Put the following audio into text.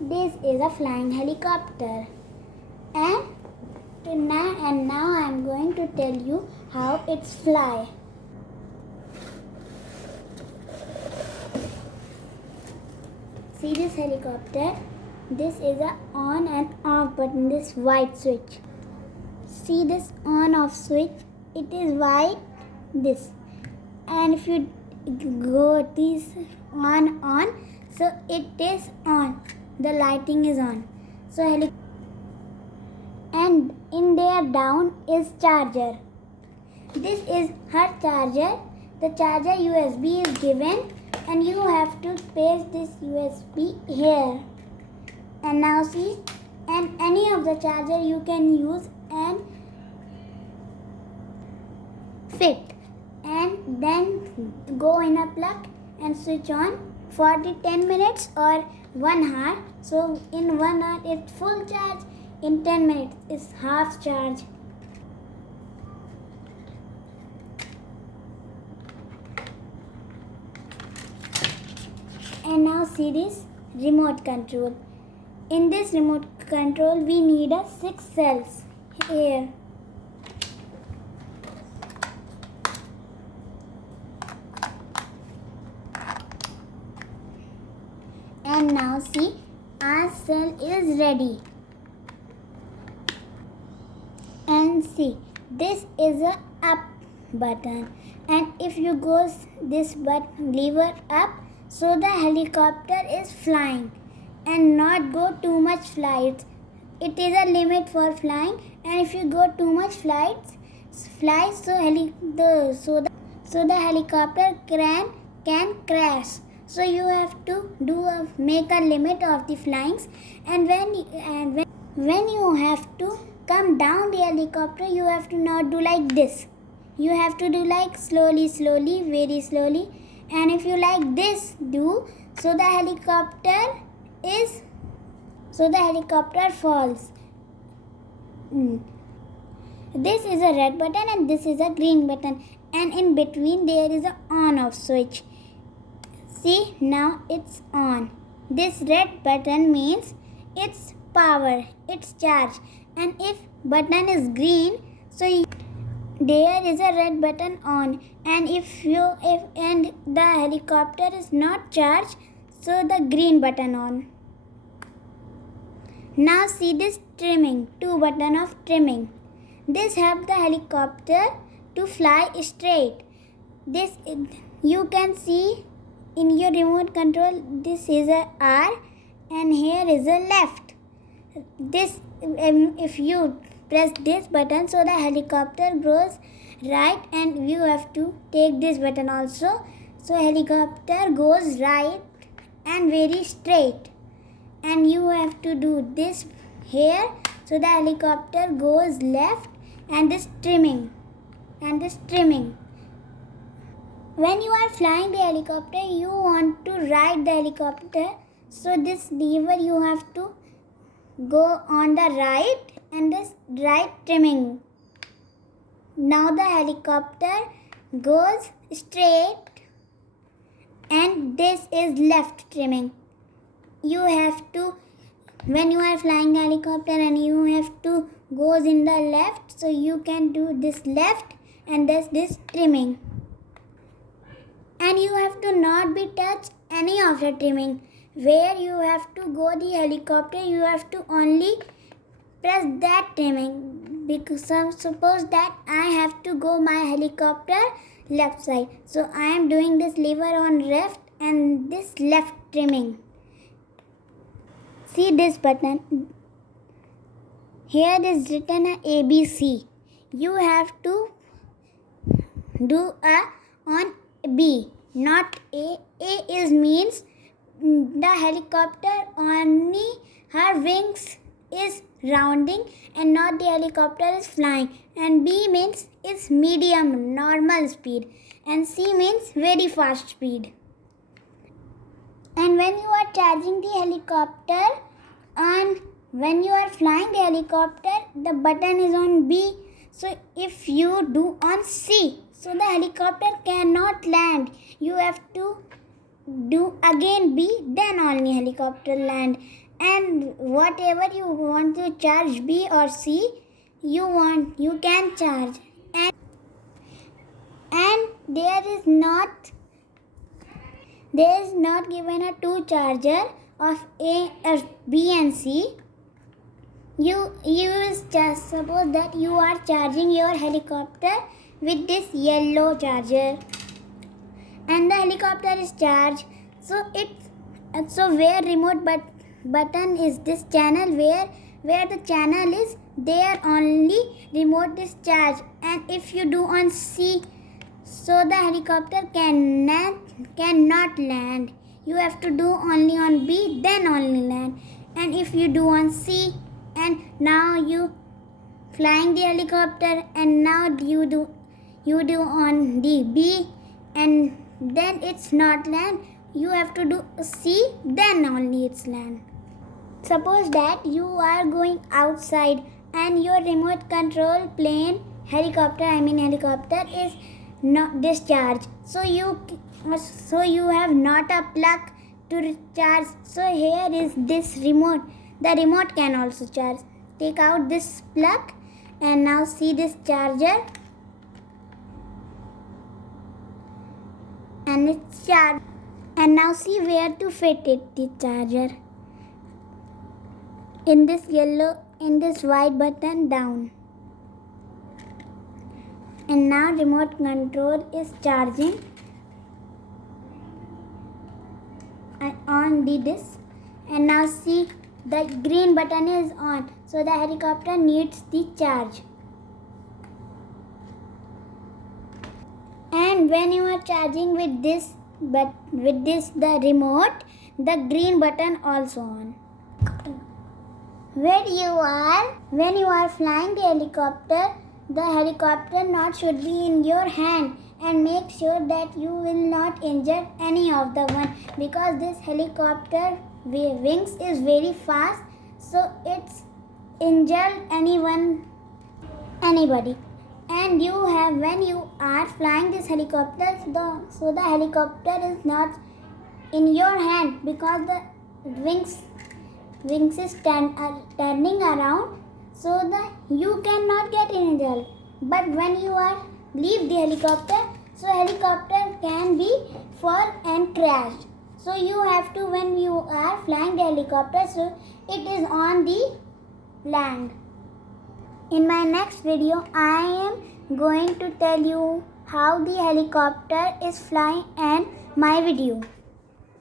This is a flying helicopter. And now I am going to tell you how it's fly. See this helicopter? This is a on and off button, this white switch. See this on off switch? It is white, this. And if you go this on, so it is on. The lighting is on. So and in there down is charger. This is her charger. The charger USB is given and you have to paste this USB here. And now see, and any of the charger you can use and fit. And then go in a plug and switch on for the 10 minutes or 1 hour. So in 1 hour it's full charge, in 10 minutes it's half charge. And now see this remote control. In this remote control we need a 6 cells here. And now see, our cell is ready. And see, this is a up button. And if you go this lever up, so the helicopter is flying and not go too much flights. It is a limit for flying, and if you go too much fly, so the helicopter can crash. So you have to make a limit of the flyings, and when you have to come down the helicopter, you have to not do like this. You have to do like slowly, very slowly. And if you like this do, so the helicopter falls. This is a red button and this is a green button, and in between there is a on off switch. See, now it's on. This red button means it's power, it's charge. And if button is green, so there is a red button on. And if the helicopter is not charged, so the green button on. Now see this trimming, 2 button of trimming. This helps the helicopter to fly straight. This you can see in your remote control. This is a R and here is a left. This if you press this button, so the helicopter goes right, and you have to take this button also, so helicopter goes right and very straight. And you have to do this here, so the helicopter goes left, and this trimming. When you are flying the helicopter, you want to ride the helicopter, so this lever you have to go on the right, and this right trimming. Now the helicopter goes straight, and this is left trimming. You have to, when you are flying the helicopter and you have to goes in the left, so you can do this left and this trimming. And you have to not be touch any of the trimming. Where you have to go the helicopter, you have to only press that trimming. Because suppose that I have to go my helicopter left side, so I am doing this lever on left and this left trimming. See this button. Here is written a ABC. You have to do a on B, not A. A is means the helicopter only her wings is rounding and not the helicopter is flying. And B means it's medium, normal speed. And C means very fast speed. And when you are charging the helicopter and when you are flying the helicopter, the button is on B. So if you do on C, so the helicopter cannot land. You have to do again B, then only helicopter land. and whatever you want to charge B or C, you can charge, and there is not given a two charger of A or B and C. You just suppose that you are charging your helicopter with this yellow charger, and the helicopter is charged. So where remote button is this channel, where the channel is there, only remote is charged. And if you do on C, so the helicopter cannot land. You have to do only on B, then only land. And if you do on C, and now you flying the helicopter, and now you do on the B, and then it's not land. You have to do C, then only it's land. Suppose that you are going outside and your remote control plane helicopter is not discharged. So you have not a plug to recharge. So here is this remote. The remote can also charge. Take out this plug and now see this charger, and it's charged. And now see where to fit it, the charger. In this white button down. And now remote control is charging on this. And now see the green button is on. So the helicopter needs the charge. And when you are charging with this the remote, the green button also on. When you are flying the helicopter not should be in your hand, and make sure that you will not injure any of the one, because this helicopter wings is very fast, so it's injure anybody. And when you are flying this helicopter, so the helicopter is not in your hand, because the wings is turning around, so that you cannot get injured. But when you are leave the helicopter, so helicopter can be fall and crash. So you have to, when you are flying the helicopter, so it is on the land. In my next video, I am going to tell you how the helicopter is flying and my video.